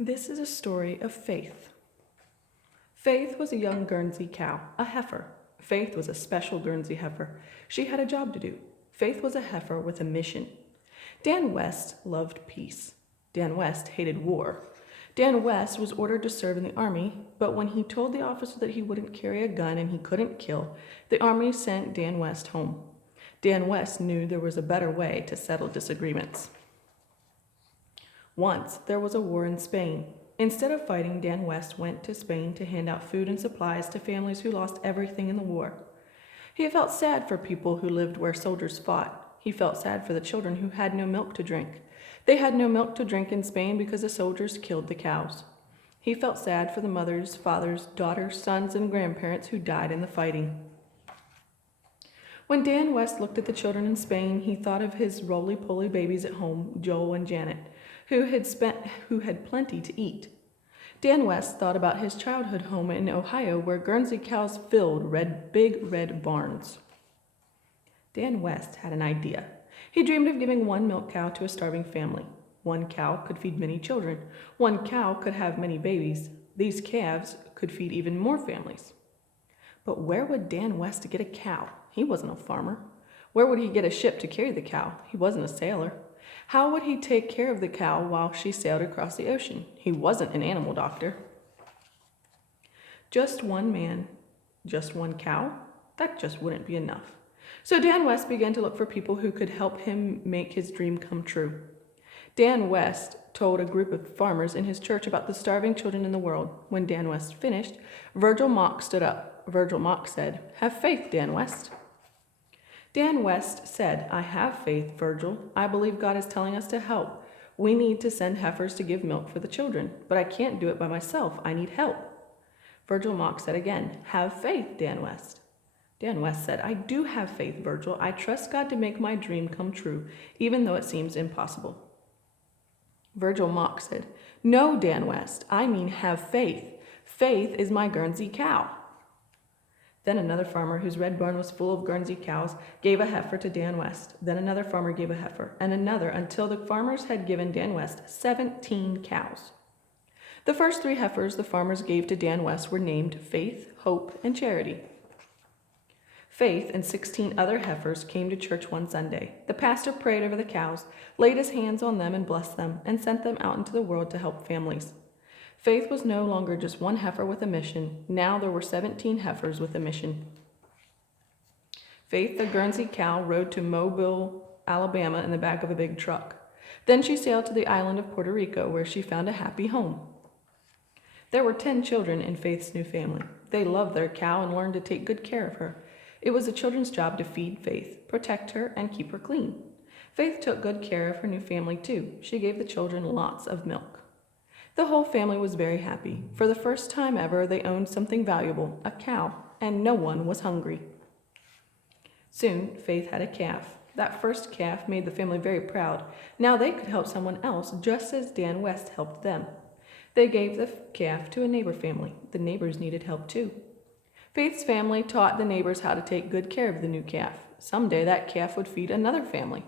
This is a story of Faith. Faith was a young Guernsey cow, a heifer. Faith was a special Guernsey heifer. She had a job to do. Faith was a heifer with a mission. Dan West loved peace. Dan West hated war. Dan West was ordered to serve in the army, but when he told the officer that he wouldn't carry a gun and he couldn't kill, the army sent Dan West home. Dan West knew there was a better way to settle disagreements. Once there was a war in Spain. Instead of fighting, Dan West went to Spain to hand out food and supplies to families who lost everything in the war. He felt sad for people who lived where soldiers fought. He felt sad for the children who had no milk to drink. They had no milk to drink in Spain because the soldiers killed the cows. He felt sad for the mothers, fathers, daughters, sons, and grandparents who died in the fighting. When Dan West looked at the children in Spain, he thought of his roly-poly babies at home, Joel and Janet, who had plenty to eat. Dan West thought about his childhood home in Ohio, where Guernsey cows filled big red barns. Dan West had an idea. He dreamed of giving one milk cow to a starving family. One cow could feed many children. One cow could have many babies. These calves could feed even more families. But where would Dan West get a cow? He wasn't a farmer. Where would he get a ship to carry the cow? He wasn't a sailor. How would he take care of the cow while she sailed across the ocean? He wasn't an animal doctor. Just one man, just one cow? That just wouldn't be enough. So Dan West began to look for people who could help him make his dream come true. Dan West told a group of farmers in his church about the starving children in the world. When Dan West finished, Virgil Mock stood up. Virgil Mock said, "Have faith, Dan West." Dan West said, "I have faith, Virgil. I believe God is telling us to help. We need to send heifers to give milk for the children, but I can't do it by myself. I need help." Virgil Mock said again, "Have faith, Dan West." Dan West said, "I do have faith, Virgil. I trust God to make my dream come true, even though it seems impossible." Virgil Mock said, "No, Dan West, I mean have faith. Faith is my Guernsey cow." Then another farmer, whose red barn was full of Guernsey cows, gave a heifer to Dan West. Then another farmer gave a heifer, and another, until the farmers had given Dan West 17 cows. The first 3 heifers the farmers gave to Dan West were named Faith, Hope, and Charity. Faith and 16 other heifers came to church one Sunday. The pastor prayed over the cows, laid his hands on them and blessed them, and sent them out into the world to help families. Faith was no longer just one heifer with a mission. Now there were 17 heifers with a mission. Faith, the Guernsey cow, rode to Mobile, Alabama in the back of a big truck. Then she sailed to the island of Puerto Rico, where she found a happy home. There were 10 children in Faith's new family. They loved their cow and learned to take good care of her. It was the children's job to feed Faith, protect her, and keep her clean. Faith took good care of her new family too. She gave the children lots of milk. The whole family was very happy. For the first time ever, they owned something valuable, a cow, and no one was hungry. Soon, Faith had a calf. That first calf made the family very proud. Now they could help someone else, just as Dan West helped them. They gave the calf to a neighbor family. The neighbors needed help too. Faith's family taught the neighbors how to take good care of the new calf. Someday that calf would feed another family.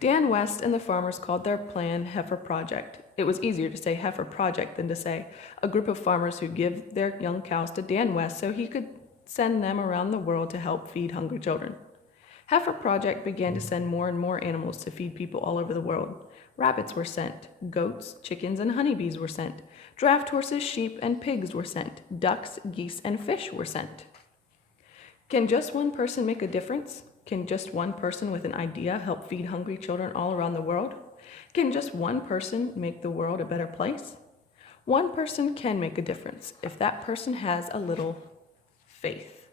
Dan West and the farmers called their plan Heifer Project. It was easier to say Heifer Project than to say a group of farmers who give their young cows to Dan West so he could send them around the world to help feed hungry children. Heifer Project began to send more and more animals to feed people all over the world. Rabbits were sent, goats, chickens, and honeybees were sent. Draft horses, sheep, and pigs were sent. Ducks, geese, and fish were sent. Can just one person make a difference? Can just one person with an idea help feed hungry children all around the world? Can just one person make the world a better place? One person can make a difference if that person has a little faith.